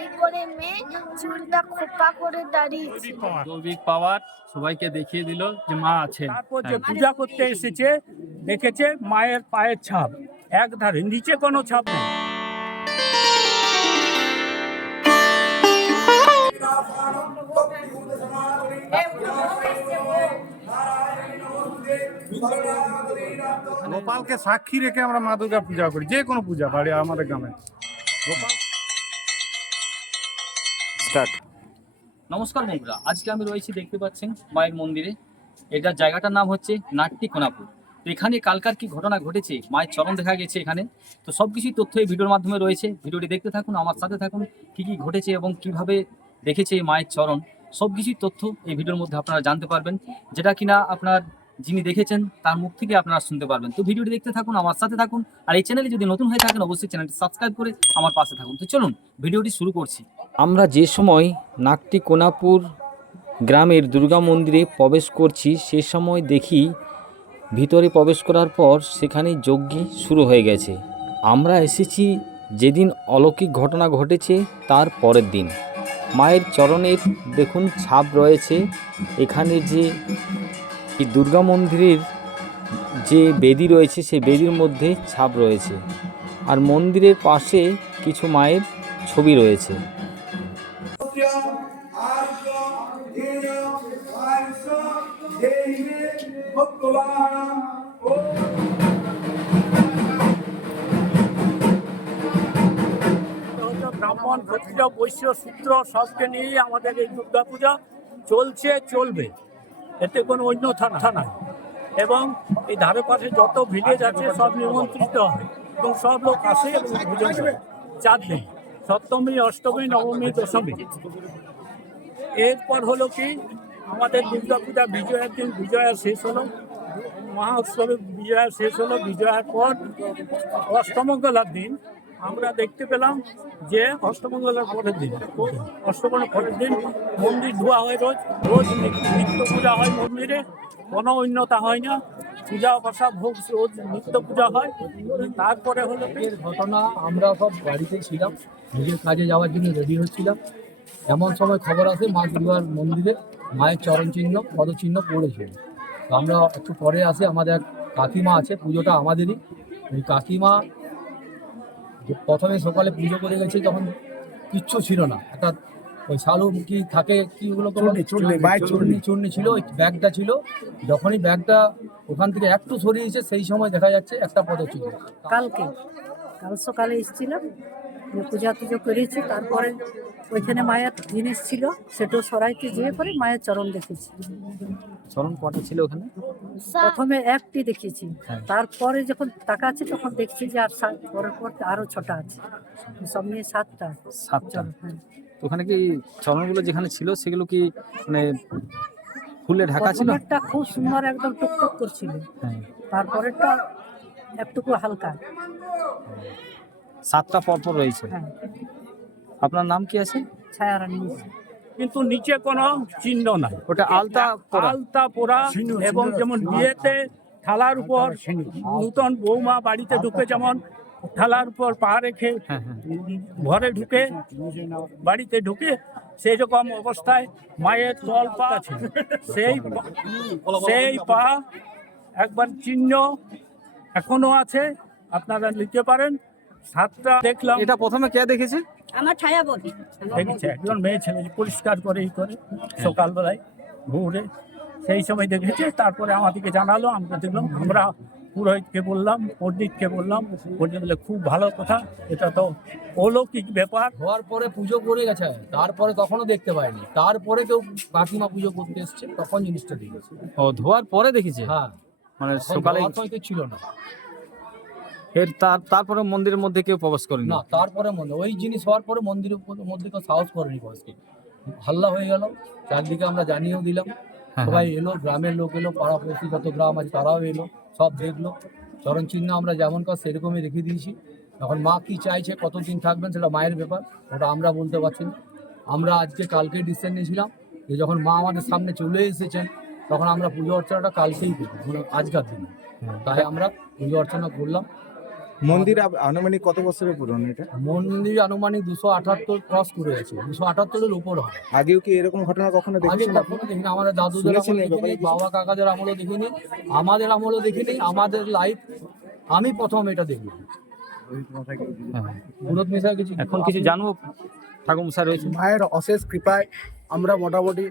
শাড়ি পরে মেয়ে চুলটা খোপা করে দাঁড়িয়েছে দৈবিক পাওয়ার সবাইকে দেখিয়ে দিল যে মা আছে তারপর যে পূজা করতে এসেছে দেখেছে মায়ের পায়ের ছাপ। এক ধারে নিচে কোনো ছাপ নেই। গোপালকে সাক্ষী রেখে আমরা মা দুর্গা পূজা করি যে কোনো পূজা বাড়ি আমাদের গ্রামে। গোপাল স্টার্ট নমস্কার বন্ধুরা, আজকে আমি রয়েছি, দেখতে পাচ্ছেন, মায়ের মন্দিরে। এটার জায়গাটার নাম হচ্ছে নাট্টি কোনাপুর। এখানে কালকার কি ঘটনা ঘটেছে, মায়ের চরণ দেখা গেছে এখানে। তো সব কিছুই তথ্য এই ভিডিওর মাধ্যমে রয়েছে। ভিডিওটি দেখতে থাকুন, আমার সাথে থাকুন, কি কি ঘটেছে এবং কীভাবে দেখেছে এই মায়ের চরণ। সব কিছুই তথ্য এই ভিডিওর মধ্যে আপনারা জানতে পারবেন। যেটা কিনা আপনার যিনি দেখেছেন, তার মুখ থেকে আপনারা শুনতে পারবেন। তো ভিডিওটি দেখতে থাকুন, আমার সাথে থাকুন। আর এই চ্যানেলে যদি নতুন হয়ে থাকেন, অবশ্যই চ্যানেলটি সাবস্ক্রাইব করে আমার পাশে থাকুন। তো চলুন, ভিডিওটি শুরু করছি। আমরা যে সময় নাকটি কোনাপুর গ্রামের দুর্গা মন্দিরে প্রবেশ করছি, সে সময় দেখি ভিতরে প্রবেশ করার পর সেখানে যজ্ঞি শুরু হয়ে গেছে। আমরা এসেছি যেদিন অলৌকিক ঘটনা ঘটেছে, তার পরের দিন। মায়ের চরণের দেখুন ছাপ রয়েছে, এখানে যে দুর্গা মন্দিরের যে বেদি রয়েছে, সে বেদির মধ্যে ছাপ রয়েছে। আর মন্দিরের পাশে কিছু মায়ের ছবি রয়েছে। ব্রাহ্মণ ক্ষত্রিয় বৈশ্য, সূত্র, সবকে নিয়েই আমাদের এই দুর্গা পূজা চলছে, চলবে। এতে কোনো অন্যথা নাই। এবং এই ধারে পাশে যত ভিলেজ আছে, সব নিমন্ত্রিত হয়। এবং সব লোক আসে এবং ভোজন চার দিন সপ্তমী, অষ্টমী, নবমী, দশমী। এরপর হলো কি, আমাদের দুর্গা পূজা বিজয়ার দিন, বিজয়া শেষ হলো। মহা উৎসবে বিজয়া শেষ হলো। বিজয়ার পর অষ্টমঙ্গলার দিন। আমরা দেখতে পেলাম যে অষ্টমঙ্গলার পরের দিন, অষ্টমঙ্গলের পরের দিন মন্দির ধোয়া হয় রোজ। রোজ নিত্য পূজা হয় মন্দিরে, কোনো অন্যতা হয় না। পূজা বসা, ভোগ রোজ নিত্য পূজা হয়। তারপরে হলো ঘটনা আমরা সব বাড়িতে ছিলাম, নিজের কাজে যাওয়ার জন্য রেডি হচ্ছিলাম। এমন সময় খবর আসে, মা দুর্গার মন্দিরে মায়ের চরণ চিহ্ন পদচিহ্ন পড়েছে তো আমরা একটু পরে আসে, আমাদের এক কাকিমা আছে, পুজোটা আমাদেরই। ওই কাকিমা প্রথমে সকালে পুজো করে গেছে, তখন কিচ্ছু ছিল না। একটা ওই শালু কি থাকে কি ওগুলো চূর্ণি চূর্ণি ছিল ওই ব্যাগটা ছিল। যখনই ব্যাগটা ওখান থেকে একটু সরিয়েছে সেই সময় দেখা যাচ্ছে একটা পদচিহ্ন। কালকে কাল সকালে এসেছিলাম পূজা টুজো করেছি তারপরে ওইখানে মায়ের জিনিস ছিল সেটাও সরাইতে যেয়ে পরে মায়ের চরণ দেখেছি। চরণ কটা ছিল ওখানে? প্রথমে একটি দেখেছি হ্যাঁ। তারপরে যখন তাকাচ্ছি তখন দেখছি যে আর সাত পরের পর আরও ছটা আছে। সব নিয়ে সাতটা। সাতটা। চরণ, হ্যাঁ। তো ওখানে কি চরণগুলো যেখানে ছিল সেগুলো কি মানে ফুলে ঢাকা ছিল? একটা খুব সুন্দর একদম টুকটুক করছিল। হ্যাঁ। তারপরেরটা একটুকু হালকা। সাতটা পরপর রয়েছে। হ্যাঁ। আপনার নাম কি আছে? ছায়ারানী। কিন্তু নিচে কোনো চিহ্ন নাই। ওটা আলতা আলতা পোড়া এবং যেমন বিয়েতে থালার উপর নূতন বৌমা বাড়িতে ঢুকে যেমন থালার উপর পা রেখে হ্যাঁ হ্যাঁ। ঘরে ঢুকে বাড়িতে ঢুকে সেই রকম অবস্থায় মায়ের তল পা আছে সেই পা- সেই পা একবার চিহ্ন এখনও আছে আপনারা নিতে পারেন। সাতটা দেখলাম। এটা প্রথমে কে দেখেছে? আমার ছায়া বলি দেখেছে একজন মেয়ে ছেলে পরিষ্কার করে ই করে সকালবেলায় ভোরে। সেই সময় দেখেছে তারপরে আমাদেরকে জানালো আমরা দেখলাম আমরা পুরোহিতকে বললাম পণ্ডিতকে বললাম পণ্ডিত বলে খুব ভালো কথা এটা তো অলৌকিক ব্যাপার। হওয়ার পরে পুজো করে গেছে তারপরে তখনও দেখতে পাইনি। তারপরে কেউ কাকিমা পুজো করতে এসছে তখন জিনিসটা দেখেছে। ও ধোয়ার পরে দেখেছে? হ্যাঁ। মানে সকালে ছিল না। এর তার তারপরে মন্দিরের মধ্যে কেউ প্রবেশ করেনি? না তারপরে মন্দির ওই জিনিস হওয়ার পরে মন্দিরের মধ্যে কেউ সাহস করেনি বয়সকে হাল্লা হয়ে গেল চারদিকে আমরা জানিয়েও দিলাম। সবাই এলো গ্রামের লোক এলো পাড়া পড়শি যত গ্রাম আছে তারাও এলো সব দেখল। চরণ চিহ্ন আমরা যেমন কাজ সেরকমই রেখে দিয়েছি। এখন মা কি চাইছে কতদিন থাকবেন সেটা মায়ের ব্যাপার ওটা আমরা বলতে পারছি না। আমরা আজকে কালকে ডিসিশন নিয়েছিলাম যে যখন মা আমাদের সামনে চলে এসেছেন তখন আমরা পুজো অর্চনাটা কালকেই করব মানে আজকের দিনে। তাই আমরা পুজো অর্চনা করলাম। মন্দির আনুমানিক কত বছরের পুরনো এটা? মন্দির আনুমানিক দুশো আটাত্তর ক্রস করে গেছে দুশো আটাত্তরের উপর হয় আগেও কি এরকম ঘটনা কখনো দেখেছেন আপনি? কখনো দেখিনি। আমাদের দাদুদের আমলে দেখিনি বাবা কাকাদের আমলও দেখিনি আমাদের আমলও দেখিনি আমাদের লাইফ আমি প্রথম এটা দেখি কিছু এখন কিছু জানব? ঠাকুর মশাই রয়েছে। মায়ের অশেষ কৃপায় আমরা মোটামুটি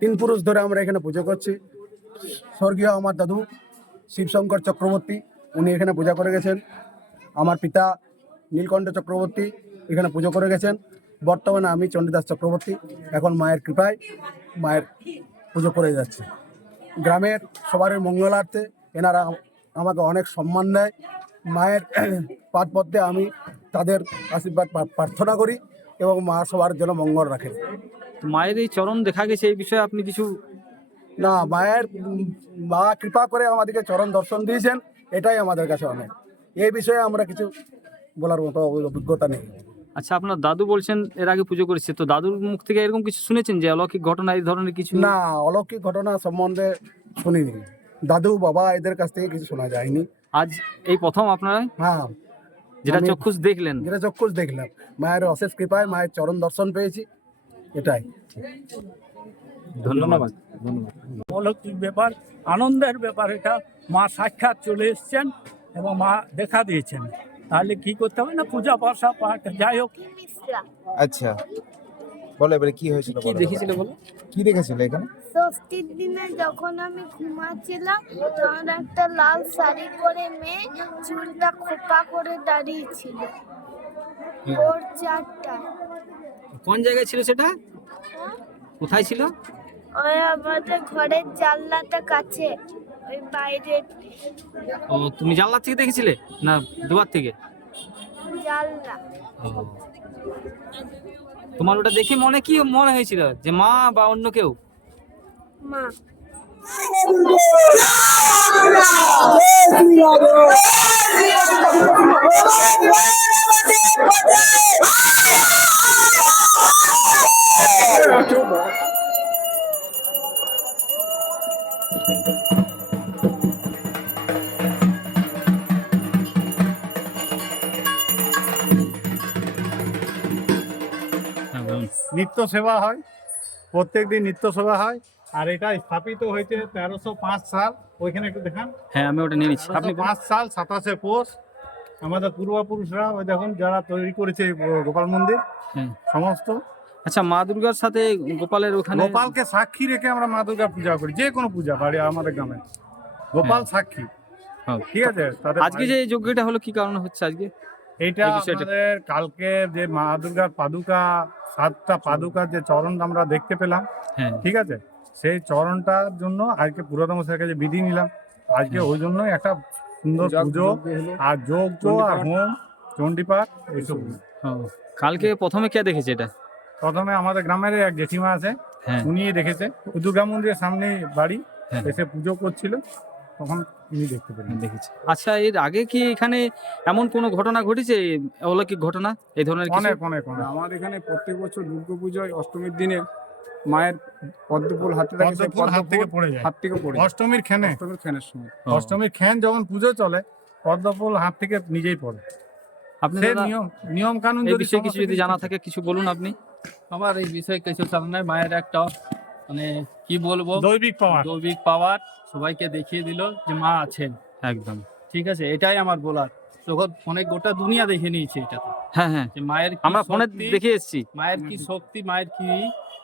তিন পুরুষ ধরে আমরা এখানে পুজো করছি। স্বর্গীয় আমার দাদু শিবশঙ্কর চক্রবর্তী উনি এখানে পূজা করে গেছেন। আমার পিতা নীলকণ্ঠ চক্রবর্তী এখানে পুজো করে গেছেন। বর্তমানে আমি চণ্ডীদাস চক্রবর্তী। এখন মায়ের কৃপায় মায়ের পুজো করে যাচ্ছে। গ্রামের সবার মঙ্গলার্থে এনারা আমাকে অনেক সম্মান দেয়। মায়ের পদ্মে আমি তাদের আশীর্বাদ প্রার্থনা করি এবং মা সবার জন্য মঙ্গল রাখেন। মায়ের এই চরণ দেখা গেছে, এই বিষয়ে আপনি কিছু না মায়ের মা কৃপা করে আমাদেরকে চরণ দর্শন দিয়েছেন এটাই আমাদের কাছে অনেক। এই বিষয়ে আমরা কিছু বলার মতো অভিজ্ঞতা নেই। আচ্ছা আপনার দাদু বলছেন এর আগে পুজো করেছে তো দাদুর মুখ থেকে এরকম কিছু শুনেছেন যে অলৌকিক ঘটনা এই ধরনের কিছু? না অলৌকিক ঘটনা সম্বন্ধে শুনিনি। দাদু বাবা এদের কাছ থেকে কিছু শোনা যায়নি। আজ এই প্রথম আপনারা? হ্যাঁ। যেটা চক্ষুষ দেখলেন। যেটা চক্ষুষ দেখলাম। মায়ের অশেষ কৃপায় মায়ের চরণ দর্শন পেয়েছি এটাই। ধন্যবাদ। অলৌকিক ব্যাপার আনন্দের ব্যাপার এটা মা সাক্ষাৎ চলে এসছেন এবং মা দেখা দিয়েছেন। তাহলে কি করতে হবে না পূজা পাশা পাঠ যাই হোক। আচ্ছা বলো এবারে কি হয়েছিল কি দেখেছিল বলো। কি দেখেছিল এখানে? ষষ্ঠীর দিনে যখন আমি ঘুমাচ্ছিলাম তখন একটা লাল শাড়ি পরে মেয়ে চুলটা খোপা করে দাঁড়িয়েছিল। ওর চারটায়। কোন জায়গায় ছিল সেটা? কোথায় ছিল? ওই আমাদের ঘরের জানলাটা কাছে ওই বাইরে ও তুমি জানলা থেকে দেখেছিলে? না দুয়ার থেকে? জানলা। তোমার ওটা দেখে মনে কি মনে হয়েছিল? যে মা বা অন্য কেউ? মা। নিত্য সেবা হয় প্রত্যেক দিন নিত্য সেবা হয় আর এটা স্থাপিত হয়েছে তেরোশো পাঁচ সাল। ওইখানে একটু দেখান। হ্যাঁ আমি ওটা নিয়ে নিচ্ছি। আপনি পাঁচ সাল সাতাশে পোষ। আমাদের পূর্বপুরুষরা ওই দেখুন যারা তৈরি করেছে গোপাল মন্দির হুম। সমস্ত আচ্ছা মা দুর্গার সাথে গোপালের ওখানে গোপালকে সাক্ষী রেখে আমরা মা দুর্গা পূজা করি যে কোনো পূজা বাড়ি আমাদের গ্রামে। গোপাল সাক্ষী। হ্যাঁ। ঠিক আছে আজকে যে যজ্ঞটা হলো কি কারণে হচ্ছে আজকে? এইটা আমাদের কালকে যে মা দুর্গার পাদুকা সাতটা পাদুকার যে চরণ আমরা দেখতে পেলাম হ্যাঁ। ঠিক আছে? সেই চরণটার জন্য আজকে পুরোদম স্যারের কাছে বিধি নিলাম। আজকে ওই জন্যই একটা সুন্দর পুজো আর যজ্ঞ আর হোম চণ্ডীপাঠ এইসব। কালকে প্রথমে কে দেখেছে এটা? প্রথমে আমাদের গ্রামের এক জেঠিমা আছে হ্যাঁ। উনি দেখেছে। দুর্গা মন্দিরের সামনে বাড়ি হ্যাঁ। এসে পুজো করছিল তখন উনি দেখতে পেলেন। দেখেছি। আচ্ছা এর আগে কি এখানে এমন কোনো ঘটনা ঘটেছে? অলৌকিক ঘটনা? এই ধরনের কিছু? অনেক অনেক অনেক। আমাদের এখানে প্রত্যেক বছর দুর্গা পুজোয় অষ্টমীর দিনে মায়ের পদ্মফুল হাতে থাকে পদ্মফুল হাত থেকে পড়ে যায়। হাত থেকে পড়ে অষ্টমীর খেনে। অষ্টমীর খেনের সময়। অষ্টমীর খেন যখন পুজো চলে পদ্মফুল হাত থেকে নিজেই পড়ে। আপনি নিয়ম নিয়ম কানুন যদি কিছু যদি জানা থাকে কিছু বলুন আপনি। আমার এই বিষয়ে কিছু চাল নাই মায়ের একটা মানে কি বলব? দৈবিক পাওয়ার। দৈবিক পাওয়ার সবাইকে দেখিয়ে দিল যে মা আছেন। একদম। ঠিক আছে? এটাই আমার বলার। তখন অনেক গোটা দুনিয়া দেখে নিয়েছে এটা হ্যাঁ হ্যাঁ। যে মায়ের আমরা ফোনে দেখে এসেছি। মায়ের কি শক্তি মায়ের কি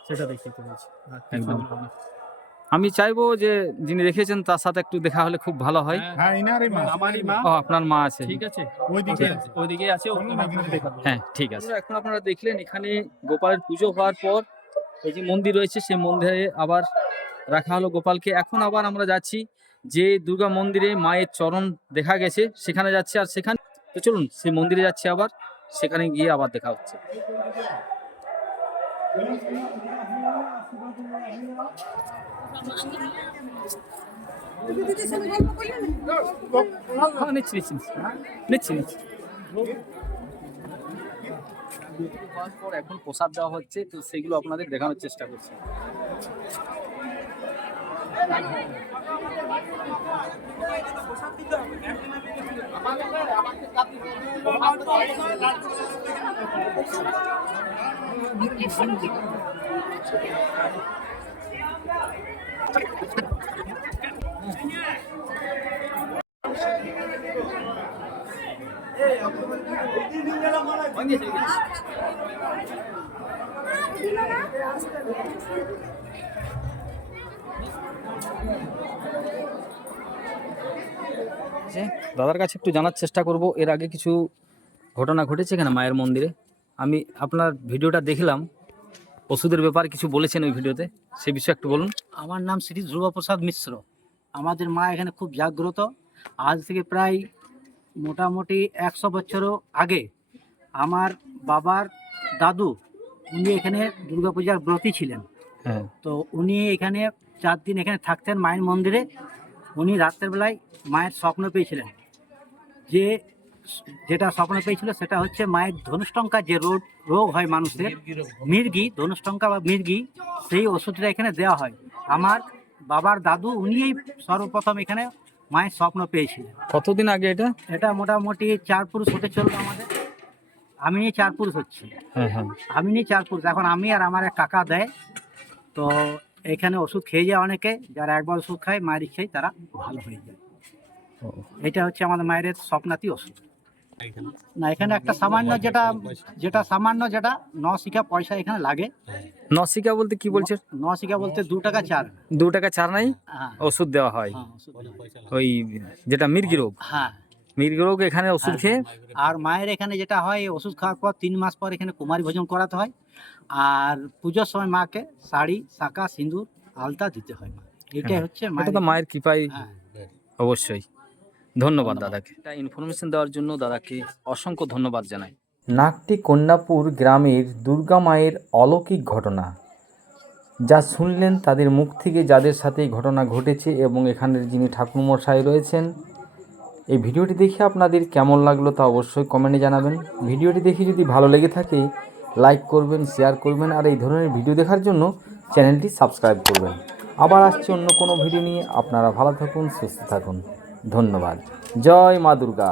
সেটা দেখিয়ে পেরেছি একদম। আমি চাইব যে যিনি রেখেছেন তার সাথে একটু দেখা হলে খুব ভালো হয়। হ্যাঁ, হ্যাঁ ইনারই মা আমারই মা। ও আপনার মা আছে। ঠিক আছে। ওইদিকে ওইদিকে আছে হ্যাঁ ঠিক আছে। এখন আপনারা দেখলেন এখানে গোপালের পুজো হওয়ার পর এই যে মন্দির রয়েছে সেই মন্দিরে আবার রাখা হলো গোপালকে। এখন আবার আমরা যাচ্ছি যে দুর্গা মন্দিরে মায়ের চরণ দেখা গেছে সেখানে যাচ্ছে আর সেখানে তো চলুন সেই মন্দিরে যাচ্ছি আবার সেখানে গিয়ে আবার দেখা হচ্ছে। হ্যাঁ, নিচ্ছি নিচ্ছি নিচ্ছি। নিচ্ছি পর এখন প্রসাদ দেওয়া হচ্ছে তো সেগুলো আপনাদের দেখানোর চেষ্টা করছি যে দাদার কাছে একটু জানার চেষ্টা করব। এর আগে কিছু ঘটনা ঘটেছে এখানে মায়ের মন্দিরে? আমি আপনার ভিডিওটা দেখলাম। ওষুধের ব্যাপারে কিছু বলেছেন ওই ভিডিওতে? সে বিষয়ে একটু বলুন। আমার নাম শ্রী ধ্রুবপ্রসাদ মিশ্র। আমাদের মা এখানে খুব জাগ্রত। আজ থেকে প্রায় মোটামুটি একশো বছরও আগে আমার বাবার দাদু উনি এখানে দুর্গাপূজার ব্রতী ছিলেন। হ্যাঁ। তো উনি এখানে চার দিন এখানে থাকতেন মায়ের মন্দিরে। উনি রাত্রের বেলায় মায়ের স্বপ্ন পেয়েছিলেন যে যেটা স্বপ্ন পেয়েছিল সেটা হচ্ছে মায়ের ধনুষ্টঙ্কা যে রোগ রোগ হয় মানুষের মির্গি ধনুষ্টঙ্কা বা মির্গি সেই ওষুধটা এখানে দেওয়া হয়। আমার বাবার দাদু উনিই সর্বপ্রথম এখানে মায়ের স্বপ্ন পেয়েছিলেন। কতদিন আগে এটা? এটা মোটামুটি চার পুরুষ হতে চলল আমাদের। আমি নিয়ে চার পুরুষ হচ্ছে। হ্যাঁ হ্যাঁ। আমি নিয়ে চার পুরুষ। এখন আমি আর আমার এক কাকা দেয়। তো এখানে ওষুধ খেয়ে যায় অনেকে। যারা একবার ওষুধ খায় মায়ের ইচ্ছাই তারা ভালো হয়ে যায়। এটা হচ্ছে আমাদের মায়ের স্বপ্নাতি ওষুধ। না এখানে একটা সামান্য যেটা যেটা সামান্য যেটা ন শিখা পয়সা এখানে লাগে। নসিকা বলতে কি বলছে? ন শিখা বলতে দু টাকা চার। দু টাকা চার নাই? হ্যাঁ। ওষুধ দেওয়া হয়। হ্যাঁ, ওষুধ দেওয়া। ওই যেটা মির্গি রোগ। হ্যাঁ। মির্গি রোগ এখানে ওষুধ হ্যাঁ। খেয়ে। আর মায়ের এখানে যেটা হয় ওষুধ খাওয়ার পর তিন মাস পর এখানে কুমারী ভোজন করাতে হয়। আর পুজোর সময় মাকে শাড়ি শাঁকা সিঁদুর আলতা দিতে হয় মা। এটাই হ্যাঁ। হচ্ছে মায়ের তো মায়ের কৃপায় হ্যাঁ। অবশ্যই। ধন্যবাদ দাদাকে। এটা ইনফরমেশন দেওয়ার জন্য দাদাকে অসংখ্য ধন্যবাদ জানাই। নাকটি কন্যাপুর গ্রামের দুর্গা মায়ের অলৌকিক ঘটনা যা শুনলেন তাদের মুখ থেকে যাদের সাথে এই ঘটনা ঘটেছে এবং এখানের যিনি ঠাকুরমশাই রয়েছেন এই ভিডিওটি দেখে আপনাদের কেমন লাগল তা অবশ্যই কমেন্টে জানাবেন। ভিডিওটি দেখে যদি ভালো লেগে থাকে লাইক করবেন শেয়ার করবেন আর এই ধরনের ভিডিও দেখার জন্য চ্যানেলটি সাবস্ক্রাইব করবেন। আবার আসছে অন্য কোনো ভিডিও নিয়ে। আপনারা ভালো থাকুন সুস্থ থাকুন। ধন্যবাদ। জয় মা দুর্গা।